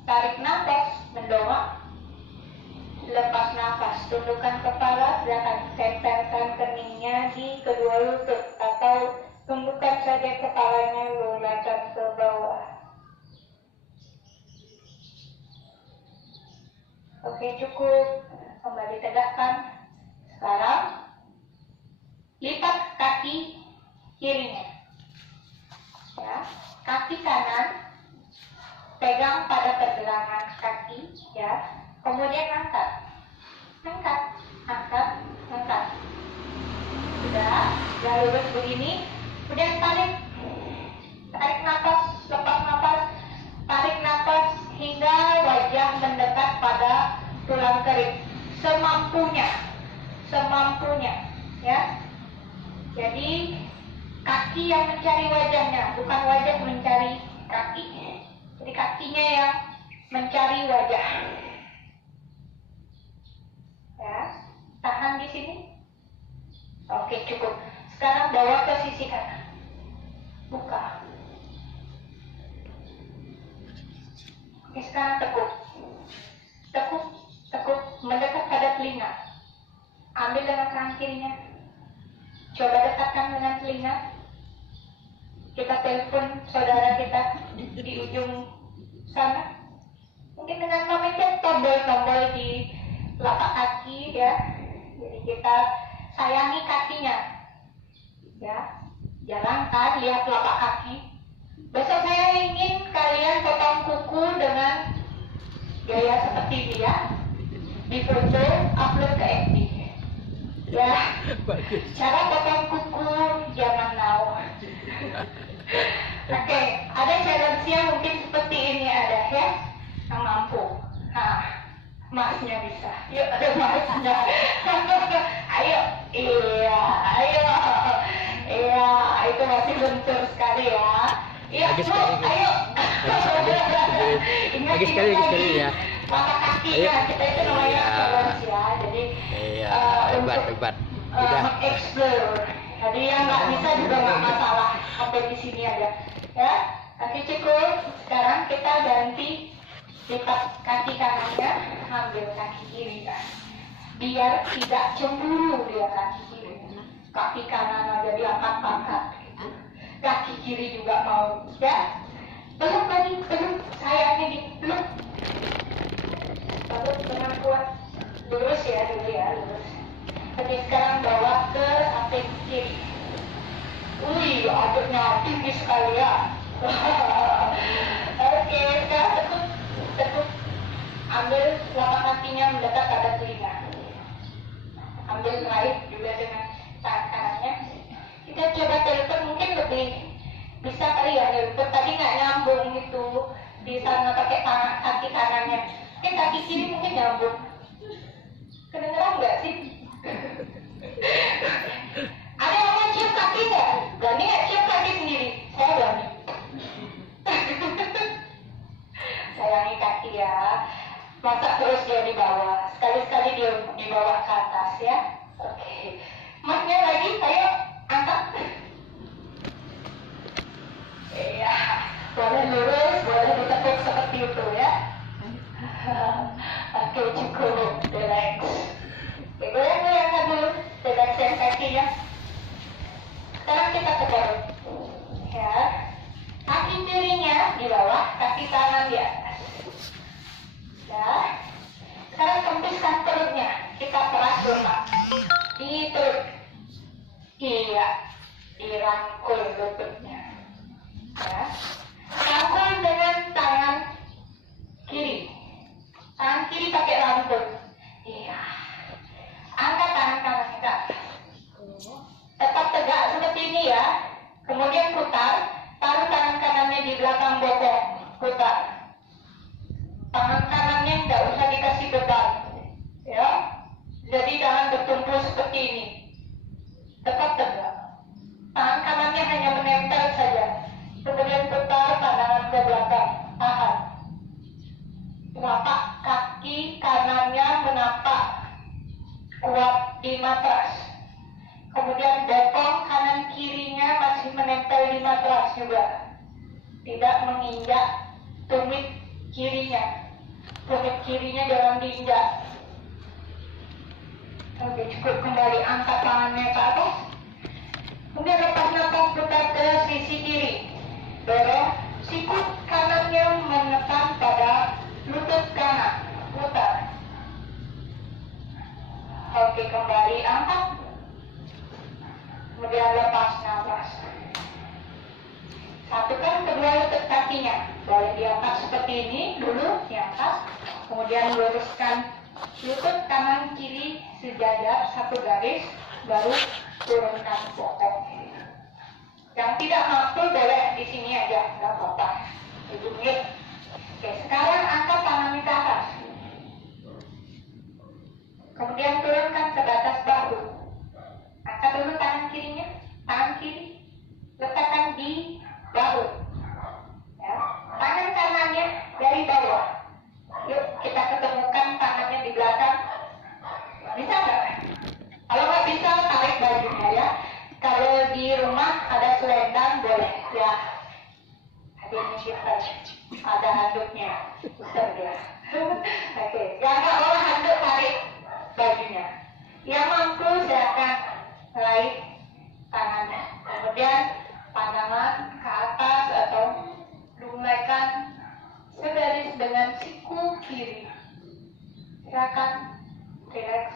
Tarik nafas, mendorong. Lepas nafas, tundukkan kepala, silakan tempelkan keningnya di kedua lutut atau tundukkan saja kepalanya, luruskan ke bawah. Oke, cukup. Kembali tegakkan. Sekarang lipat kaki kirinya. Ya, kaki kanan pegang pada pergelangan kaki, ya. Kemudian angkat. Angkat. Sudah, lurus begini. Kemudian tarik nafas, lepas nafas, tarik nafas hingga wajah mendekat pada tulang kering. Semampunya, ya. Jadi kaki yang mencari wajahnya, bukan wajah mencari kaki. Jadi kakinya yang mencari wajah. Ya, tahan di sini. Oke, cukup. Sekarang bawa ke sisi kanan. Buka. Oke, sekarang tekuk mendekat pada telinga. Ambil dengan tangan kirinya. Coba dekatkan dengan telinga. Kita telepon saudara kita di ujung sana. Mungkin dengan memencet tombol-tombol di telapak kaki, ya. Jadi kita sayangi kakinya, ya. Jalankan, lihat telapak kaki. Besok saya ingin kalian potong kuku dengan gaya seperti ini, ya. Di foto, upload ke FB. Ya, cara potong kuku zaman now. Oke, ada challenge Masnya mungkin seperti ini ada ya, yang mampu. Nah, masnya bisa. Yuk, ada masnya. Ayo, iya, ayo. Iya, itu masih lentur sekali ya. Iya, Lagi Bu, sekali, Bu. ayo. Ingat Lagi sekali ya. Langkah kakinya, Ayo. kita itu namanya Iya. challenge ya. Jadi, Iya, untuk hebat. Udah. explore. Jadi yang nggak bisa juga nggak masalah, sampai di sini aja. Ya, kaki cukup. Sekarang kita ganti lipat kaki kanannya, ambil kaki kiri kan. Biar tidak cemburu dia kaki kiri. Kaki kanan aja diangkat-angkat. Gitu. Kaki kiri juga mau, ya. Peluk lagi, peluk. Sayangnya dipeluk. Peluk dengan kuat. Lurus ya dulu ya, lurus. Jadi sekarang bawa ke samping kiri. Wih, aduknya tinggi sekali ya. Oke, sekarang tekuk. Ambil telapak kakinya mendekat pada telinga. Ambil raih juga dengan tangan kanannya. Kita coba telepon mungkin lebih bisa kali ya telepon. Tadi nggak nyambung itu di sana pakai tangan kaki kanannya. Kaki kiri mungkin nyambung. Kedengeran nggak sih? Ada yang mau cium kaki nggak? Berani nggak cium kaki sendiri? Saya berani. Sayangi kaki ya. Masa terus dia di bawah. Sekali-sekali dia dibawa ke atas ya. Oke. Masnya lagi, ayo angkat. Iya. Boleh lurus, boleh ditekuk seperti itu ya. Oke, cukup. Relax. Oke, goyang-goyangkan dulu. Relaxin kakinya. Sekarang kita tegak. Ya. Kaki kirinya di bawah, kaki kanan di atas. Ya. Sekarang kempiskan perutnya. Kita peras dulu. Diturut. Iya. Dirangkul lututnya. Ya. Rangkul dengan tangan kiri. Tangan kiri pakai rangkul. Iya. Angkat tangan kanan kita. Tetap tegak seperti ini ya. Kemudian putar. Taruh tangan kanannya di belakang bokong. Putar. Tangan kanannya tidak usah dikasih beban. Ya. Jadi jangan bertumpu seperti ini. Tetap tegak. Tangan kanannya hanya menempel saja. Kemudian putar pandangan ke belakang. Tahan. Telapak kaki kanannya menapak kuat di matras. Kemudian bokong kanan kirinya masih menempel di matras juga. Tidak menginjak tumit kirinya. Tumit kirinya jangan diinjak. Oke, cukup. Kembali angkat tangannya ke atas. Kemudian lepas nafas putar ke sisi kiri. Dorong sikut kanannya menekan pada lutut kanan. Putar. Oke, kembali angkat. Kemudian lepas nafas. Satukan kedua lutut kakinya. Boleh diangkat seperti ini dulu, diangkat. Kemudian luruskan lutut kanan kiri sejajar satu garis, baru turunkan bokong. Yang tidak mampu boleh di sini aja, nggak apa-apa. Ujungnya. Oke, sekarang angkat tangannya ke atas. Kemudian turunkan ke atas bahu. Angkat dulu tangan kirinya, tangan kiri letakkan di bahu. Ya. Tangan kanannya dari bawah. Yuk kita ketemukan tangannya di belakang. Bisa nggak? Kalau nggak bisa tarik bajunya ya. Kalau di rumah ada selendang boleh ya. Hadirnya kita ada handuknya. Putar dia. Oke. Yang nggak mau handuk tarik bajunya. Yang mampu silakan tarik tangannya. Kemudian pandangan ke atas atau lumaikan segaris dengan siku kiri. Silakan relax.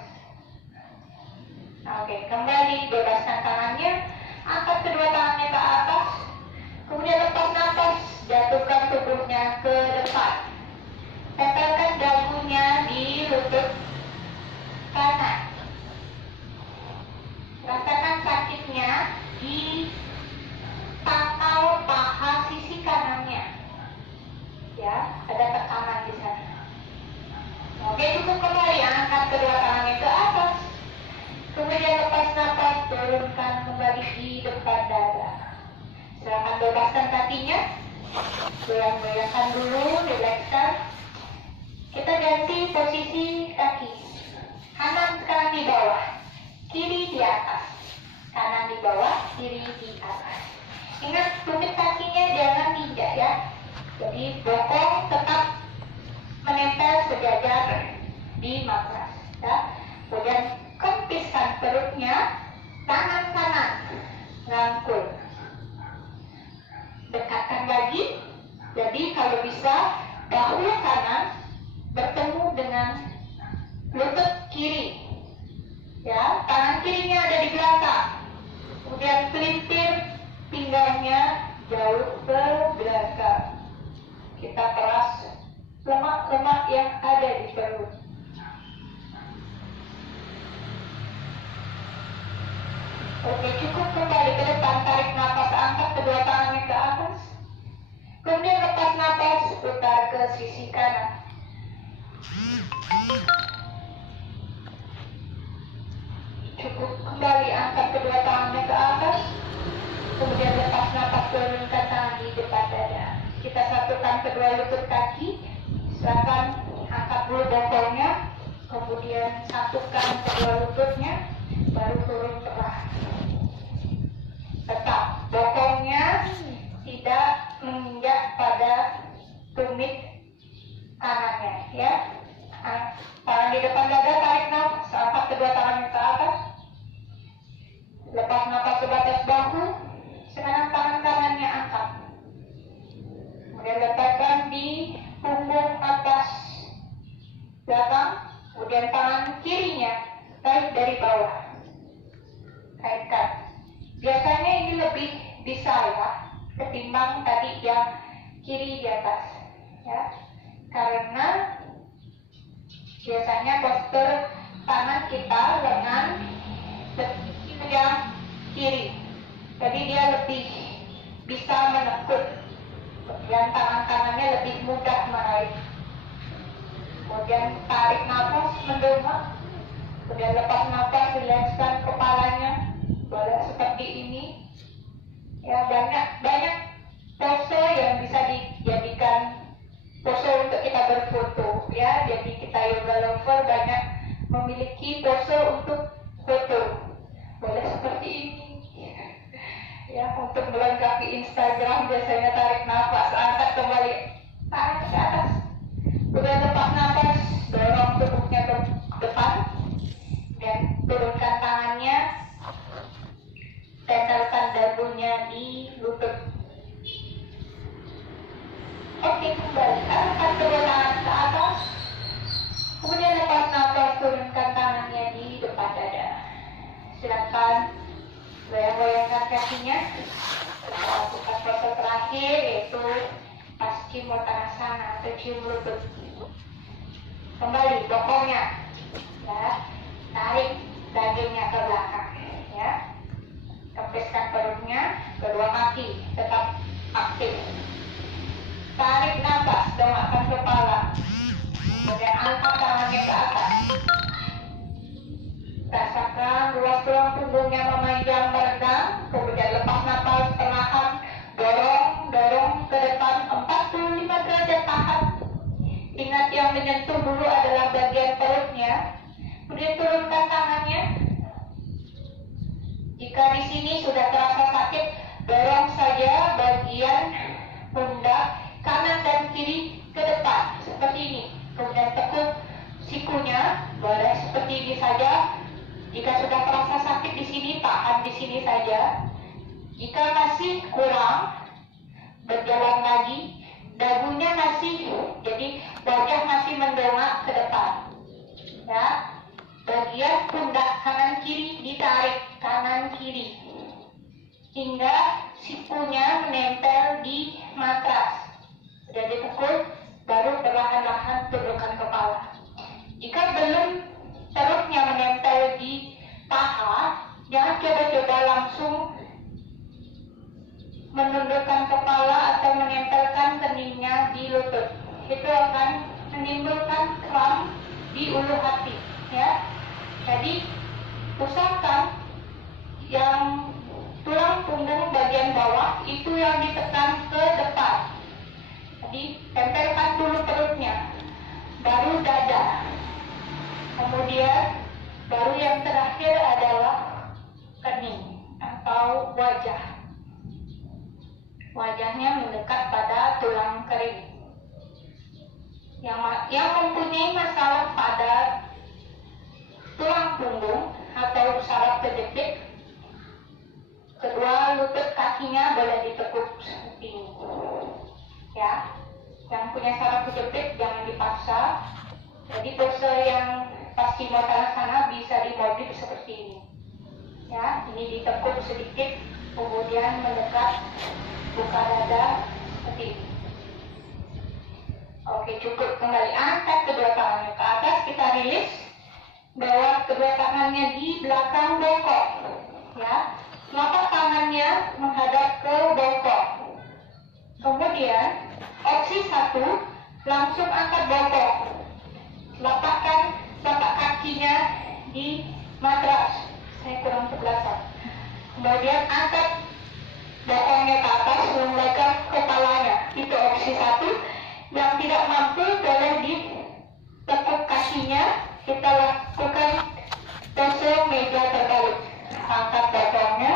Oke, kembali bebaskan tangannya, angkat kedua tangannya ke atas, kemudian lepas nafas, jatuhkan tubuhnya ke depan. Tempelkan dagunya di lutut kanan. Rasakan sakitnya di pangkal paha sisi kanannya. bebaskan kakinya, goyang-goyangkan dulu, rilekskan. Kita ganti posisi kaki. Kanan sekarang di bawah, kiri di atas. Kanan di bawah, kiri di atas. Ingat, tumit kakinya jangan injak ya. Jadi bokong tetap menempel sejajar di matras. Ya. Kemudian kempiskan perutnya, tangan kanan rangkul. Dekatkan lagi. Jadi kalau bisa bahu kanan bertemu dengan lutut kiri. Ya, tangan kirinya ada di belakang. Kemudian pelintir pinggangnya jauh ke belakang. Kita peras lemak-lemak yang ada di perut. Oke, cukup kembali ke depan, tarik nafas, angkat kedua tangannya ke atas. Kemudian lepas nafas, putar ke sisi kanan. Cukup kembali, angkat kedua tangannya ke atas. Kemudian lepas nafas, turunkan tangan di depan dada. Kita satukan kedua lutut kaki. Silakan angkat dulu bokongnya. Kemudian satukan kedua lututnya. Baru turun perlahan. Tetap bokongnya tidak menginjak pada tumit kanannya, ya. Tangan di depan dada, tarik nafas, angkat kedua tangannya ke atas. Lepas nafas sebatas bahu. Sekarang tangan kanannya angkat. Kemudian letakkan di punggung atas belakang. Kemudian tangan kirinya tarik dari bawah. Kaitkan. Biasanya ini lebih bisa ya ketimbang tadi yang kiri di atas, ya. Karena biasanya postur tangan kita lengan yang kiri, jadi dia lebih bisa menekuk. Kemudian tangan kanannya lebih mudah meraih. Kemudian tarik nafas mendongak. Kemudian lepas nafas, rilekskan kepalanya. Boleh seperti ini. Ya, banyak pose yang bisa dijadikan pose untuk kita berfoto, ya. Jadi kita yoga lover banyak memiliki pose untuk foto. Boleh seperti ini. Ya, untuk melengkapi Instagram biasanya tarik nafas, angkat kembali tangan ke atas. Kemudian lepas nafas, dorong tubuhnya ke depan dan turunkan tangannya. Tempelkan dagunya di lutut. Oke, kembali. Angkat kedua tangan ke atas. Kemudian lepas nafas, turunkan tangannya di depan dada. Silakan goyang-goyangkan kakinya. Kita lakukan pose terakhir, yaitu Paschimottanasana atau cium lutut. Kembali bokongnya, ya. Tarik dagingnya ke belakang, ya. Kempiskan perutnya, kedua kaki tetap aktif. Tarik nafas, dongakkan kepala. Kemudian angkat tangannya ke atas. Rasakan ruas tulang punggungnya memanjang meregang. Kemudian lepas nafas perlahan, dorong ke depan 45 derajat, tahan. Ingat yang menyentuh dulu adalah bagian perutnya. Kemudian turunkan tangannya. Jika di sini sudah terasa sakit, dorong saja bagian pundak kanan dan kiri ke depan seperti ini. Kemudian tekuk sikunya, boleh seperti ini saja. Jika sudah terasa sakit di sini, tahan di sini saja. Jika masih kurang, berjalan lagi. Dagunya masih, jadi wajah masih mendongak ke depan. Ya. Bagian pundak kanan kiri ditarik kanan kiri hingga sikunya menempel di matras. Sudah ditekuk, baru perlahan-lahan tundukkan kepala. Jika belum perutnya menempel di paha, jangan coba-coba langsung menundukkan kepala atau menempelkan keningnya di lutut. Itu akan menimbulkan kram di ulu hati, ya. Jadi usahakan yang tulang punggung bagian bawah itu itu yang ditekan ke depan. Jadi tempelkan dulu perutnya, baru dada. Kemudian baru yang terakhir adalah kening atau wajah. Wajahnya mendekat pada tulang kering. Yang mempunyai masalah pada tulang punggung atau saraf kejepit, kedua lutut kakinya boleh ditekuk seperti ini. Ya, yang punya saraf kejepit jangan dipaksa. Jadi pose yang Paschimottanasana bisa dimodif seperti ini. Ya, ini ditekuk sedikit, kemudian mendekat buka dada seperti ini. Oke, cukup. Kembali angkat kedua tangannya ke atas, kita rilis. Bawa kedua tangannya di belakang bokong. Ya, telapak tangannya menghadap ke bokong. Kemudian opsi 1, langsung angkat bokong. Lapakkan telapak kakinya di matras. Saya kurang ke belakang. Kemudian angkat bokongnya ke atas, menggunakan kepalanya. Itu opsi 1. Yang tidak mampu boleh ditekuk kakinya. Kita lakukan pose meja terbalik. Angkat bokongnya,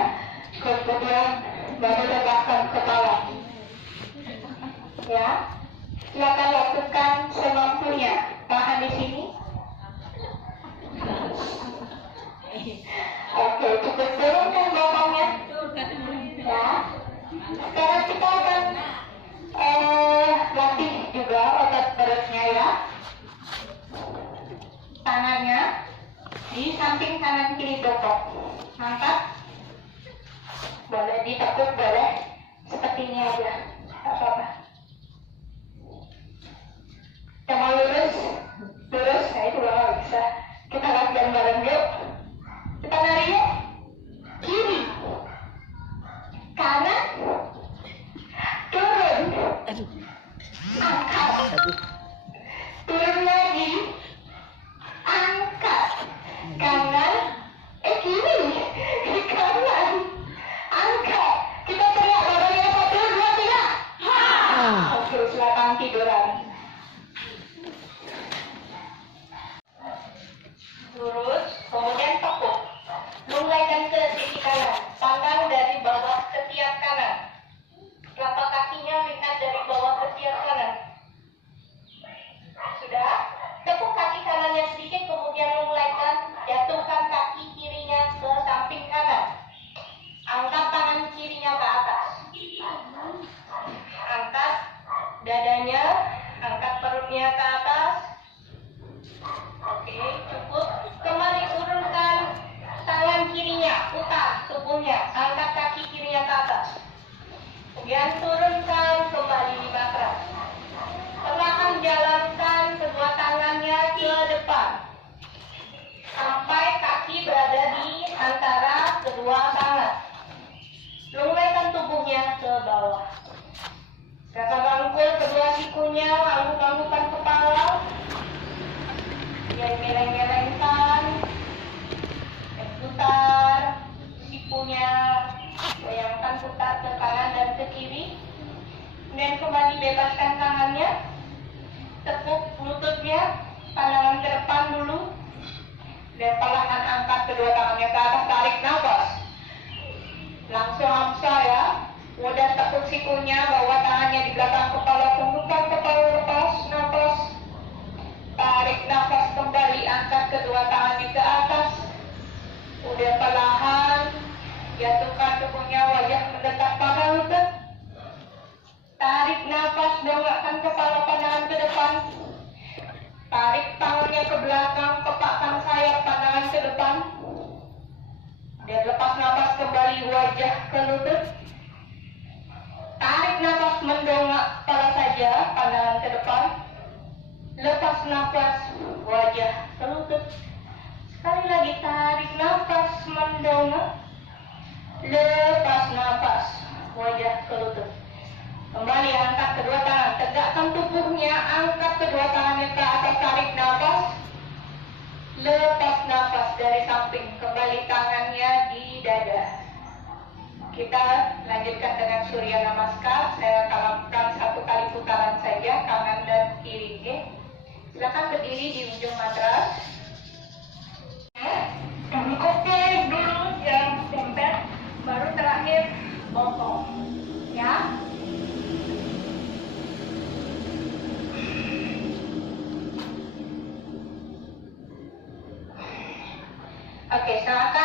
kemudian baru tegakkan kepala. Ya, silakan lakukan semampunya. Tahan di sini. Oke, cukup turunkan bokongnya. Ya. Sekarang kita akan latih juga otot perutnya ya. Tangannya di samping kanan kiri bokong. Angkat. Boleh ditekuk, boleh seperti ini aja. Tak apa-apa. Yang mau lurus, saya juga nggak bisa. Kita latihan bareng yuk. Kita lari yuk. Kiri, kanan, turun, angkat, turun lagi, angkat, kanan, kiri, kanan, angkat. Kita teriak bareng ya, 1, 2, 3. Oke, silakan tiduran. Lurus, kemudian tekuk. Lungaikan ke sisi kanan, pandang dari bawah ke tiap kanan. Telapak kakinya lihat dari bawah ke tiap kanan. Sudah? Tekuk kaki kanannya sedikit, kemudian lungaikan, jatuhkan kaki kirinya ke samping kanan. Angkat tangan kirinya ke atas. Angkat dadanya, angkat perutnya ke atas. Oke, cukup. Kembali turunkan tangan kirinya, putar tubuhnya, angkat kaki kirinya ke atas. Kemudian turunkan kembali di matras. Perlahan jalankan kedua tangannya ke depan sampai kaki berada di antara kedua tangan. Lungaikan tubuhnya ke bawah. Silakan rangkul kedua sikunya, angguk-anggukkan kepala. Yang geleng-gelengkan, dan putar sikunya, bayangkan putar ke kanan dan ke kiri. Kemudian kembali bebaskan tangannya, tepuk lututnya, pandangan ke depan dulu, dan perlahan angkat kedua tangannya ke atas, tarik nafas. Langsung hamsa ya, kemudian tepuk sikunya, bawa tangannya di belakang kepala, tundukkan kepala, lepas nafas. Tarik nafas kembali, angkat kedua tangannya ke atas. Udah perlahan jatuhkan tubuhnya, wajah mendekat pada lutut. Tarik nafas, dongakkan kepala, pandangan ke depan. Tarik tangannya ke belakang, kepakkan sayap, pandangan ke depan. Dan lepas nafas kembali, wajah ke lutut. Tarik nafas, mendongak kepala saja, pandangan ke depan. Lepas nafas, wajah ke lutut. Sekali lagi, tarik nafas, mendongak. Lepas nafas, wajah ke lutut. Kembali angkat kedua tangan, tegakkan tubuhnya, angkat kedua tangannya ke atas, tarik nafas. Lepas nafas dari samping, kembali tangannya di dada. Kita lanjutkan dengan Surya Namaskar. Saya akan lakukan 1 kali putaran saja, kanan dan kiri. Okay? Silakan berdiri di ujung matras. Kami kopeng dulu yang dempet, baru terakhir bokong. Ya. Oke, sekarang